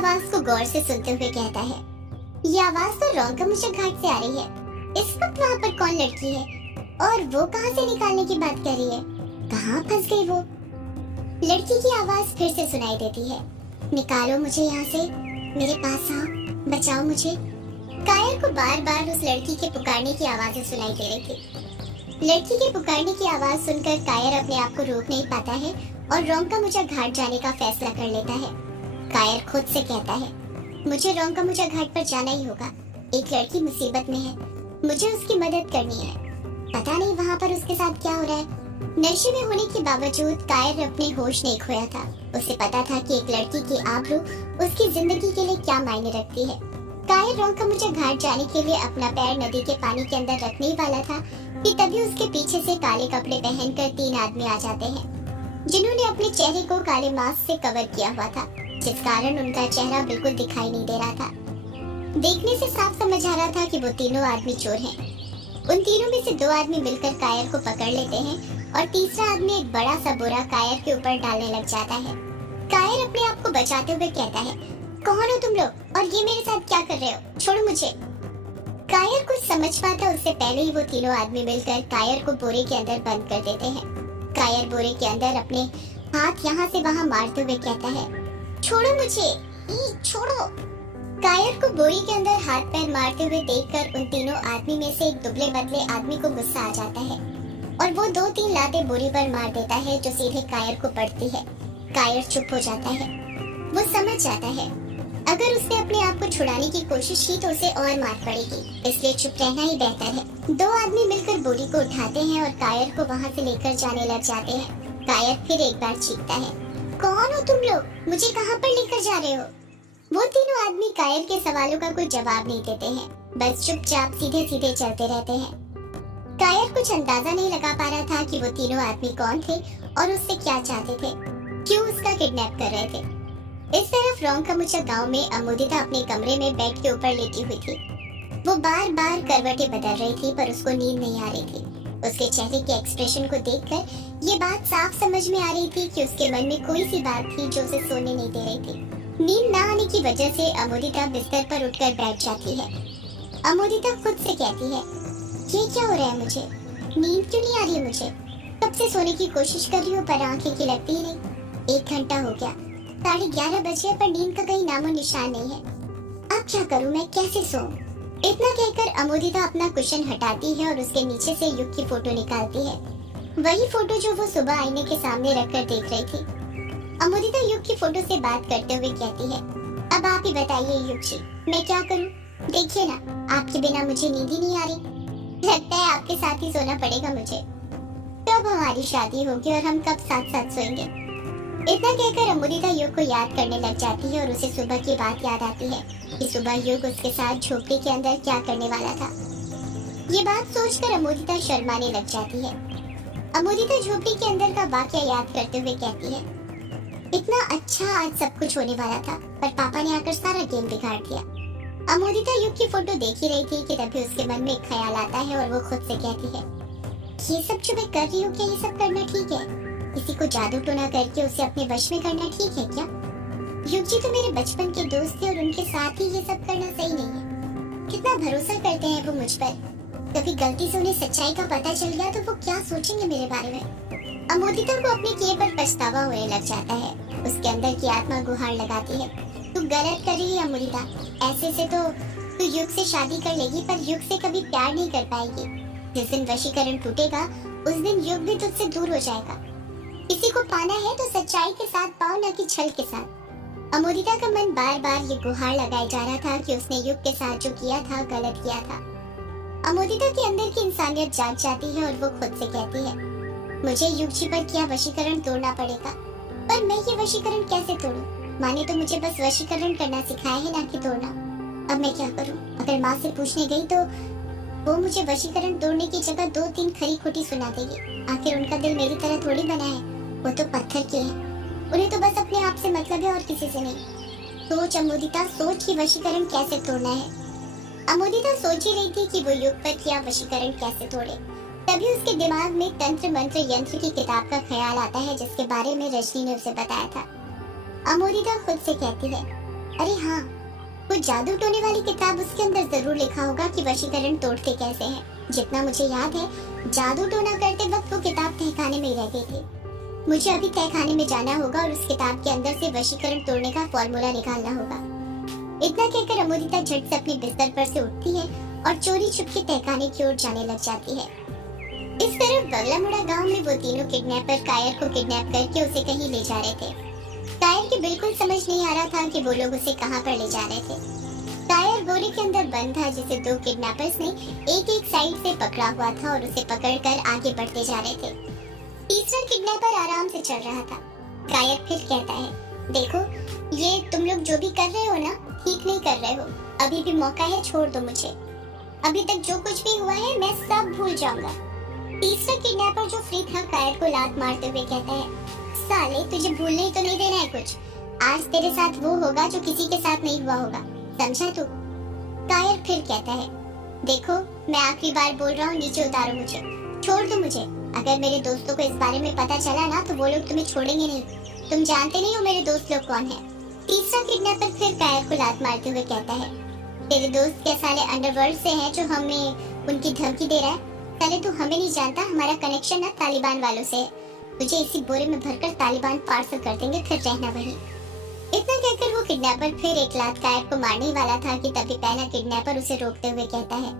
आवाज को गौर से सुनते हुए कहता है, ये आवाज तो रोंगमुचा घाट से आ रही है। इस वक्त वहाँ पर कौन लड़की है और वो कहाँ से निकालने की बात कर रही है? कहाँ फंस गई वो? लड़की की आवाज फिर से सुनाई देती है, निकालो मुझे यहाँ से, मेरे पास आओ, बचाओ मुझे। कायर को बार बार उस लड़की के पुकारने की आवाजें सुनाई दे रही थी। लड़की के पुकारने की आवाज सुनकर कायर अपने आप को रोक नहीं पाता है और रोंगमुचा घाट जाने का फैसला कर लेता है। कायर खुद से कहता है, मुझे रोंगमुचा घाट पर जाना ही होगा। एक लड़की मुसीबत में है, मुझे उसकी मदद करनी है। पता नहीं वहाँ पर उसके साथ क्या हो रहा है। नशे में होने के बावजूद कायर अपने होश नहीं खोया था। उसे पता था कि एक लड़की की आबरू उसकी जिंदगी के लिए क्या मायने रखती है। कायर रोंगमुचा घाट जाने के लिए अपना पैर नदी के पानी के अंदर रखने ही वाला था कि तभी उसके पीछे से काले कपड़े पहनकर 3 आदमी आ जाते हैं, जिन्होंने अपने चेहरे को काले मास्क से कवर किया हुआ था, जिस कारण उनका चेहरा बिल्कुल दिखाई नहीं दे रहा था। देखने से साफ समझ आ रहा था कि वो तीनों आदमी चोर हैं। उन तीनों में से 2 आदमी मिलकर कायर को पकड़ लेते हैं और तीसरा आदमी एक बड़ा सा बोरा कायर के ऊपर डालने लग जाता है। कायर अपने आप को बचाते हुए कहता है, कौन हो तुम लोग और ये मेरे साथ क्या कर रहे हो? छोड़ो मुझे। कायर कुछ समझ पाता उससे पहले ही वो तीनों आदमी मिलकर कायर को बोरे के अंदर बंद कर देते हैं। कायर बोरे के अंदर अपने हाथ यहाँ से वहाँ मारते हुए कहता है, छोड़ो मुझे, छोड़ो। कायर को बोरी के अंदर हाथ पैर मारते हुए देखकर उन तीनों आदमी में से एक दुबले पतले आदमी को गुस्सा आ जाता है और वो 2-3 लाते बोरी पर मार देता है, जो सीधे कायर को पड़ती है। कायर चुप हो जाता है। वो समझ जाता है अगर उसने अपने आप को छुड़ाने की कोशिश की तो उसे और मार पड़ेगी, इसलिए चुप रहना ही बेहतर है। 2 आदमी मिलकर बोरी को उठाते हैं और कायर को वहाँ से लेकर जाने लग जाते हैं। कायर फिर एक बार चीखता है, कौन हो तुम लोग? मुझे कहाँ पर लेकर जा रहे हो? वो तीनों आदमी कायर के सवालों का कोई जवाब नहीं देते हैं, बस चुपचाप सीधे सीधे चलते रहते हैं। कायर कुछ अंदाजा नहीं लगा पा रहा था कि वो तीनों आदमी कौन थे और उससे क्या चाहते थे, क्यों उसका किडनैप कर रहे थे। इस तरफ रोंगमुचा गांव में अमोदिता अपने कमरे में बेड के ऊपर लेटी हुई थी। वो बार बार करवटें बदल रही थी पर उसको नींद नहीं आ रही थी। उसके चेहरे के एक्सप्रेशन को देखकर ये बात साफ समझ में आ रही थी कि उसके मन में कोई सी बात थी जो उसे सोने नहीं दे रही थी। नींद न आने की वजह से अमोदिता बिस्तर पर उठकर बैठ जाती है। अमोदिता खुद से कहती है, ये क्या हो रहा है? मुझे नींद क्यों नहीं आ रही है? मुझे कब से सोने की कोशिश कर रही हूँ पर आंखें खिलती ही नहीं। 1 घंटा हो गया, 11:30 बजे पर नींद का कहीं नामो निशान नहीं है। अब क्या करूँ मैं? कैसे सोऊं? इतना कहकर अमोदिता अपना कुशन हटाती है और उसके नीचे से युग की फोटो निकालती है, वही फोटो जो वो सुबह आईने के सामने रखकर देख रही थी। अमोदिता युग की फोटो से बात करते हुए कहती है, अब आप ही बताइए युग जी, मैं क्या करूं? देखिए ना, आपके बिना मुझे नींद ही नहीं आ रही। लगता है आपके साथ ही सोना पड़ेगा मुझे। कब हमारी शादी होगी और हम कब साथ साथ सोएंगे? इतना कहकर अमोदिता युग को याद करने लग जाती है और उसे सुबह की बात याद आती है कि सुबह युग उसके साथ झोपड़ी के अंदर क्या करने वाला था। ये बात सोचकर अमोदिता शर्माने लग जाती है। अमोदिता झोपड़ी के अंदर का वाकया याद करते हुए कहती है, इतना अच्छा आज सब कुछ होने वाला था पर पापा ने आकर सारा गेम बिगाड़ दिया। अमोदिता युग की फोटो देख ही रही थी कि तभी उसके मन में एक ख्याल आता है और वो खुद से कहती है, ये सब जो मैं कर रही हूँ क्या ये सब करना ठीक है? किसी को जादू टोना करके उसे अपने वश में करना ठीक है क्या? युग जी तो मेरे बचपन के दोस्त थे और उनके साथ ही ये सब करना सही नहीं है। कितना भरोसा करते हैं वो मुझ पर, कभी गलती से उन्हें सच्चाई का पता चल गया तो वो क्या सोचेंगे मेरे बारे में? अमोदिता को अपने किए पर पछतावा होने लग जाता है। उसके अंदर की आत्मा गुहार लगाती है, तू गलत कर रही है अमोदिता, ऐसे से तो तू युग से शादी कर लेगी पर युग से कभी प्यार नहीं कर पाएगी। जिस दिन वशीकरण टूटेगा उस दिन युग भी तुझसे दूर हो जाएगा। किसी को पाना है तो सच्चाई के साथ पाओ, न कि छल के साथ। अमोदिता का मन बार बार ये गुहार लगाए जा रहा था कि उसने युग के साथ जो किया था गलत किया था। अमोदिता के अंदर की इंसानियत जाग जाती है और वो खुद से कहती है, मुझे युग जी पर किया वशीकरण तोड़ना पड़ेगा, पर मैं ये वशीकरण कैसे तोड़ूं? माँ ने तो मुझे बस वशीकरण करना सिखाया है, ना कि तोड़ना। अब मैं क्या करूं? अगर माँ से पूछने गई तो वो मुझे वशीकरण तोड़ने की जगह 2-3 खरी खोटी सुना देगी। आखिर उनका दिल मेरी तरह थोड़ी बना है, वो तो पत्थर के हैं। उन्हें तो बस अपने आप से मतलब है और किसी से नहीं। सोच अमोदिता, सोच कि वशीकरण कैसे तोड़ना है। अमोदिता सोच ही रही थी कि वो युग पर किया वशीकरण कैसे तोड़े। तभी उसके दिमाग में तंत्र मंत्र यंत्र की किताब का ख्याल आता है जिसके बारे में रजनी ने उसे बताया था। अमोदिता खुद से कहती है, अरे हाँ, वो जादू टोने वाली किताब, उसके अंदर जरूर लिखा होगा कि वशीकरण तोड़ते कैसे हैं। जितना मुझे याद है, जादू टोना करते वक्त वो किताब तहखाने में ही रह गई थी। मुझे अभी तहखाने में जाना होगा और उस किताब के अंदर से वशीकरण तोड़ने का फॉर्मूला निकालना होगा। इतना कहकर अमोदिता झट से अपने बिस्तर पर से उठती है और चोरी छुपके तहखाने की ओर जाने लग जाती है। इस तरफ बगला मुड़ा गांव में वो तीनों किडनैपर कायर को किडनैप करके उसे कहीं ले जा रहे थे। कायर के बिल्कुल समझ नहीं आ रहा था कि वो लोग उसे कहां पर ले जा रहे थे। कायर बोरे के अंदर बंद था, जिसे दो किडनैपर्स ने एक साइड से पकड़ा हुआ था और उसे पकड़कर आगे बढ़ते जा रहे थे। तीसरा किडनैपर आराम से चल रहा था। कायर फिर कहता है, देखो, ये तुम लोग जो भी कर रहे हो ना, ठीक नहीं कर रहे हो। अभी भी मौका है, छोड़ दो मुझे। अभी तक जो कुछ भी हुआ है मैं सब भूल जाऊंगा। तीसरा किडनैपर जो फ्री था कायर को लात मारते हुए कहता है, साले, तुझे भूलने ही तो नहीं देना है कुछ। आज तेरे साथ वो होगा जो किसी के साथ नहीं हुआ होगा, समझा तू? कायर फिर कहता है, देखो, मैं आखिरी बार बोल रहा हूँ, नीचे उतारो मुझे, छोड़ दो मुझे। अगर मेरे दोस्तों को इस बारे में पता चला ना तो वो लोग तुम्हें छोड़ेंगे नहीं। तुम जानते नहीं हो मेरे दोस्त लोग कौन है। तीसरा किडनैपर फिर कायर को लात मारते हुए कहता है, तेरे दोस्त क्या साले अंडरवर्ल्ड से हैं जो हमें उनकी धमकी दे रहा है? साले, तू हमें नहीं जानता, हमारा कनेक्शन ना तालिबान वालों से है। तुझे इसी बोरे में भरकर तालिबान पार्सल कर देंगे, फिर रहना वहीं। इतना कहकर वो किडनैपर फिर एक लात कायर को मारने ही वाला था कि तभी पहला किडनैपर उसे रोकते हुए कहता है,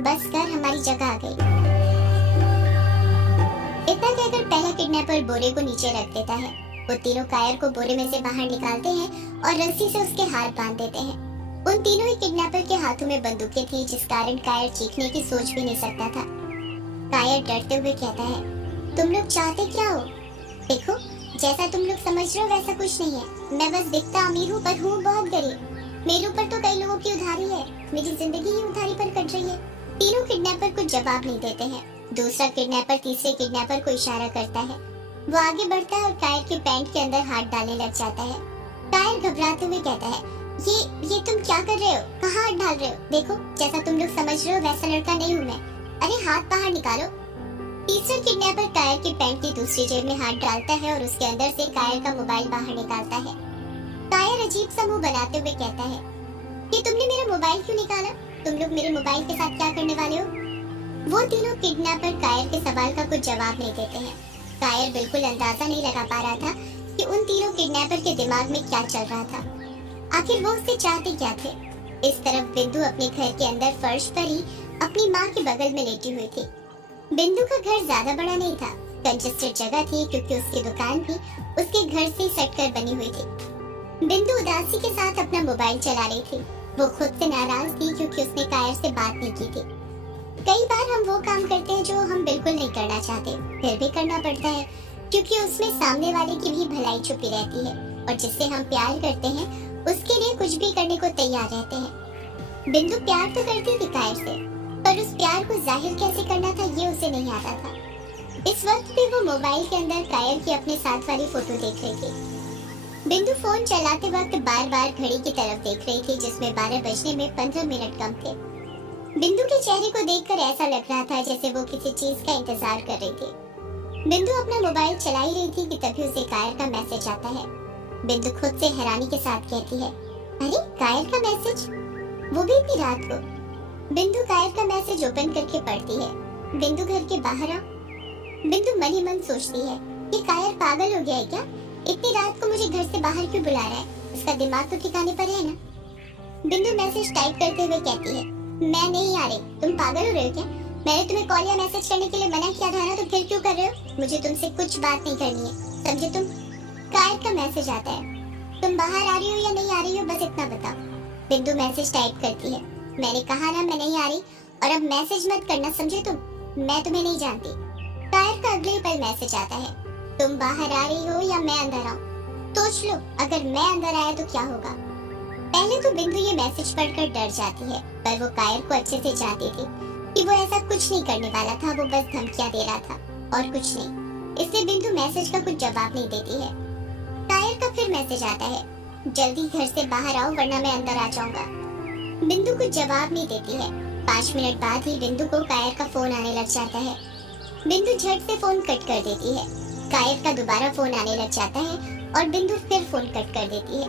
बस कर, हमारी जगह आ गई। इतना कहकर पहला किडनैपर बोरे को नीचे रख देता है। वो तीनों कायर को बोरे में से बाहर निकालते हैं और रस्सी से उसके हाथ बांध देते हैं। उन तीनों ही किडनैपर के हाथों में बंदूकें थी, जिस कारण कायर चीखने की सोच भी नहीं सकता था। कायर डरते हुए कहता है, तुम लोग चाहते क्या हो? देखो, जैसा तुम लोग समझ रहे हो वैसा कुछ नहीं है। मैं बस दिखता अमीर हूँ पर हूँ बहुत गरीब। मेरे ऊपर तो कई लोगों की उधारी है, मेरी जिंदगी ही उधारी पर कट रही है। तीनों किडनैपर कुछ जवाब नहीं देते हैं। दूसरा किडनैपर तीसरे किडनैपर को इशारा करता है। वो आगे बढ़ता है और कायर के पैंट के अंदर हाथ डालने लग जाता है। कायर घबराते हुए कहता है, ये तुम क्या कर रहे हो? कहाँ हाथ डाल रहे हो? देखो, जैसा तुम लोग समझ रहे हो वैसा लड़का नहीं हूँ मैं। अरे हाथ बाहर निकालो। तीसरा किडनैपर कायर के पैंट की दूसरी जेब में हाथ डालता है और उसके अंदर से कायर का मोबाइल बाहर निकालता है। कायर अजीब सा मुंह बनाते हुए कहता है, ये तुमने मेरा मोबाइल क्यों निकाला? तुम लोग मेरे मोबाइल के साथ क्या करने वाले हो? वो तीनों किडनैपर कायर के सवाल का कुछ जवाब नहीं देते हैं। कायर बिल्कुल अंदाजा नहीं लगा पा रहा था कि उन तीनों किडनैपर के दिमाग में क्या चल रहा था। आखिर वो उससे चाहते क्या थे? इस तरफ बिंदु अपने घर के अंदर फर्श पर ही अपनी माँ के बगल में लेटी हुई थी। बिंदु का घर ज्यादा बड़ा नहीं था, कंजेस्टेड जगह थी क्योंकि उसकी दुकान भी उसके घर से सटकर बनी हुई थी। बिंदु उदासी के साथ अपना मोबाइल चला रही थी। वो खुद से नाराज थी क्योंकि उसने कायर से बात नहीं की थी। कई बार हम वो काम करते हैं जो हम बिल्कुल नहीं करना चाहते, फिर भी करना पड़ता है क्योंकि उसमें सामने वाले की भी भलाई छुपी रहती है और जिससे हम प्यार करते हैं उसके लिए कुछ भी करने को तैयार रहते हैं। बिंदु प्यार तो करती थी कायर से, पर उस प्यार को जाहिर कैसे करना था ये उसे नहीं आता था। इस वक्त भी वो मोबाइल के अंदर कायर की अपने साथ वाली फोटो देख रही थी। बिंदु फोन चलाते वक्त बार बार घड़ी की तरफ देख रही थी जिसमें 12 बजने में 15 मिनट कम थे। बिंदु के चेहरे को देखकर ऐसा लग रहा था जैसे वो किसी चीज का इंतजार कर रही थी। बिंदु अपना मोबाइल चला ही रही थी कि तभी उसे कायर का मैसेज आता है। बिंदु खुद से हैरानी के साथ कहती है, अरे कायर का मैसेज, वो भी इतनी रात को। बिंदु कायर का मैसेज ओपन करके पढ़ती है, बिंदु घर के बाहर आओ। बिंदु मन ही मन सोचती है, ये कायर पागल हो गया है क्या? इतनी रात को मुझे घर से बाहर क्यों बुला रहा है? इसका दिमाग तो ठिकाने पर है ना। बिंदु मैसेज टाइप करते हुए कहती है, मैं नहीं आ रही, तुम पागल हो रहे हो क्या? मैंने तुम्हें कॉल या मैसेज करने के लिए मना किया था ना, तो फिर क्यों कर रहे हो? मुझे तुमसे कुछ बात नहीं करनी है, समझे तुम? कायर का मैसेज आता है, तुम बाहर आ रही हो या नहीं आ रही हो, बस इतना बताओ। बिंदु मैसेज टाइप करती है, मैंने कहा ना मैं नहीं आ रही, और अब मैसेज मत करना, समझे तुम? मैं तुम्हें नहीं जानती। कायर का अगले पल मैसेज आता है, तुम बाहर आ रही हो या मैं अंदर आऊं? सोच लो, अगर मैं अंदर आया तो क्या होगा? पहले तो बिंदु ये मैसेज पढ़कर डर जाती है, पर वो कायर को अच्छे से जानती थी कि वो ऐसा कुछ नहीं करने वाला था, वो बस धमकियां दे रहा था और कुछ नहीं। इसलिए बिंदु मैसेज का कुछ जवाब नहीं देती है। कायर का फिर मैसेज आता है, जल्दी घर से बाहर आओ वरना मैं अंदर आ जाऊंगा। बिंदु कुछ जवाब नहीं देती है। 5 मिनट बाद ही बिंदु को कायर का फोन आने लग जाता है। बिंदु झट से फोन कट कर देती है। कायर का दोबारा फोन आने लग जाता है और बिंदु फिर फोन कट कर देती है।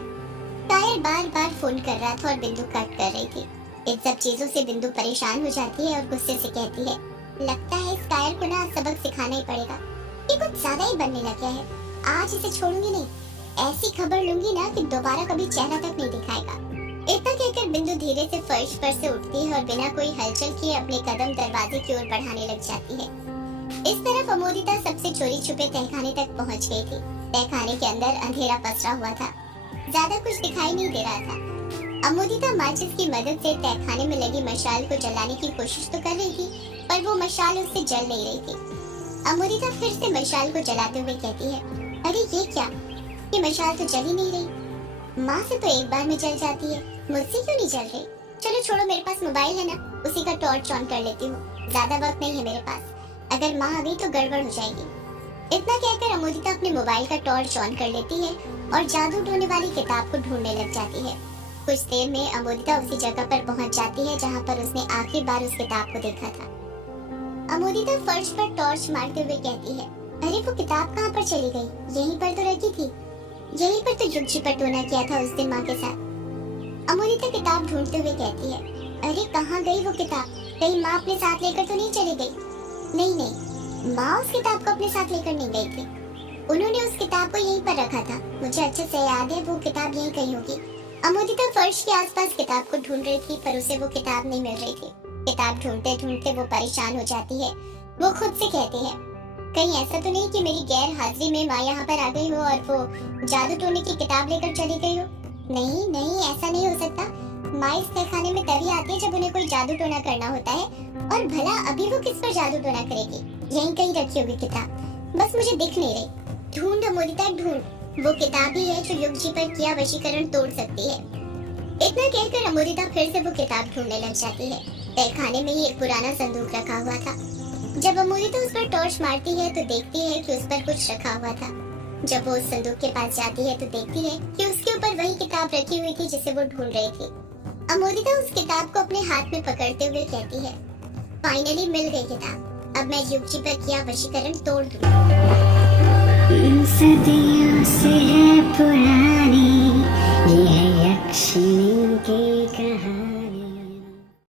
कायर बार बार फोन कर रहा था और बिंदु कट कर रही थी। इन सब चीजों से बिंदु परेशान हो जाती है और गुस्से से कहती है, लगता है इस कायर को ना सबक सिखाना ही पड़ेगा। ये कुछ ज्यादा ही बनने लग गया है। आज इसे छोड़ूंगी नहीं, ऐसी खबर लूंगी ना कि दोबारा कभी चेहरा तक नहीं दिखाएगा। इतना कहकर बिंदु धीरे से फर्श पर से उठती है और बिना कोई हलचल किए अपने कदम दरवाजे की ओर बढ़ाने लग जाती है। इस तरफ अमोदिता सबसे चोरी छुपे तहखाने तक पहुंच गई थी। तहखाने के अंदर अंधेरा पसरा हुआ था, ज्यादा कुछ दिखाई नहीं दे रहा था। अमोदिता माचिस की मदद से तहखाने में लगी मशाल को जलाने की कोशिश तो कर रही थी, पर वो मशाल उससे जल नहीं रही थी। अमोदिता फिर से मशाल को जलाते हुए कहती है, अरे ये क्या, ये मशाल तो जल ही नहीं रही। माँ से तो एक बार में जल जाती है, मुझसे क्यों नहीं जल रही? चलो छोड़ो, मेरे पास मोबाइल है ना, उसी का टॉर्च ऑन कर लेती हूँ। ज्यादा वक्त नहीं है मेरे पास, अगर माँ आ गई तो गड़बड़ हो जाएगी। इतना कहकर अमोदिता अपने मोबाइल का टॉर्च ऑन कर लेती है और जादू ढूंढने वाली किताब को ढूंढने लग जाती है। कुछ देर में अमोदिता उसी जगह पर पहुंच जाती है जहां पर उसने आखिरी बार उस किताब को देखा था। अमोदिता फर्श पर टॉर्च मारते हुए कहती है, अरे वो किताब कहाँ पर चली गई? यहीं पर तो रखी थी, यहीं पर तो जुग चिपटोना किया था उस दिन माँ के साथ। अमोदिता किताब ढूंढते हुए कहती है, अरे कहाँ गई वो किताब? कहीं माँ अपने साथ लेकर तो नहीं चली गई? नहीं नहीं, माँ उस किताब को अपने साथ लेकर नहीं गई थी, उन्होंने उस किताब को यहीं पर रखा था। मुझे अच्छे से याद है, वो किताब यहीं कहीं होगी। अमोदिता फर्श के आसपास किताब को ढूंढ रही थी, पर उसे वो किताब नहीं मिल रही थी। किताब ढूंढते ढूंढते वो परेशान हो जाती है। वो खुद से कहती है, कहीं ऐसा तो नहीं कि मेरी गैर हाजिरी में माँ यहाँ पर आ गई हो और वो जादू टोने की किताब लेकर चली गई हो? नहीं नहीं, ऐसा नहीं हो सकता। माँ इस तहखाने में तभी आती है जब उन्हें कोई जादू टोना करना होता है, और भला अभी वो किस पर जादू टोना करेगी? यहीं कहीं रखी होगी किताब, बस मुझे दिख नहीं रही। ढूंढ अमोदिता ढूंढ, वो किताब ही है जो युग जी पर किया वशीकरण तोड़ सकती है। इतना कहकर अमोदिता फिर से वो किताब ढूंढने लग जाती है। तहखाने में ही एक पुराना संदूक रखा हुआ था। जब अमोदिता उस पर टॉर्च मारती है तो देखती है कि उस पर कुछ रखा हुआ था। जब वो उस संदूक के पास जाती है तो देखती है कि उसके ऊपर वही किताब रखी हुई थी जिसे वो ढूंढ रही थी। अमोदिता उस किताब को अपने हाथ में पकड़ते हुए कहती है, फाइनली मिल गई किताब, अब मैं युग जी पर किया वशीकरण तोड़ दूंगी। सदियों से है पुरानी ये है यक्षिणी की कहानी।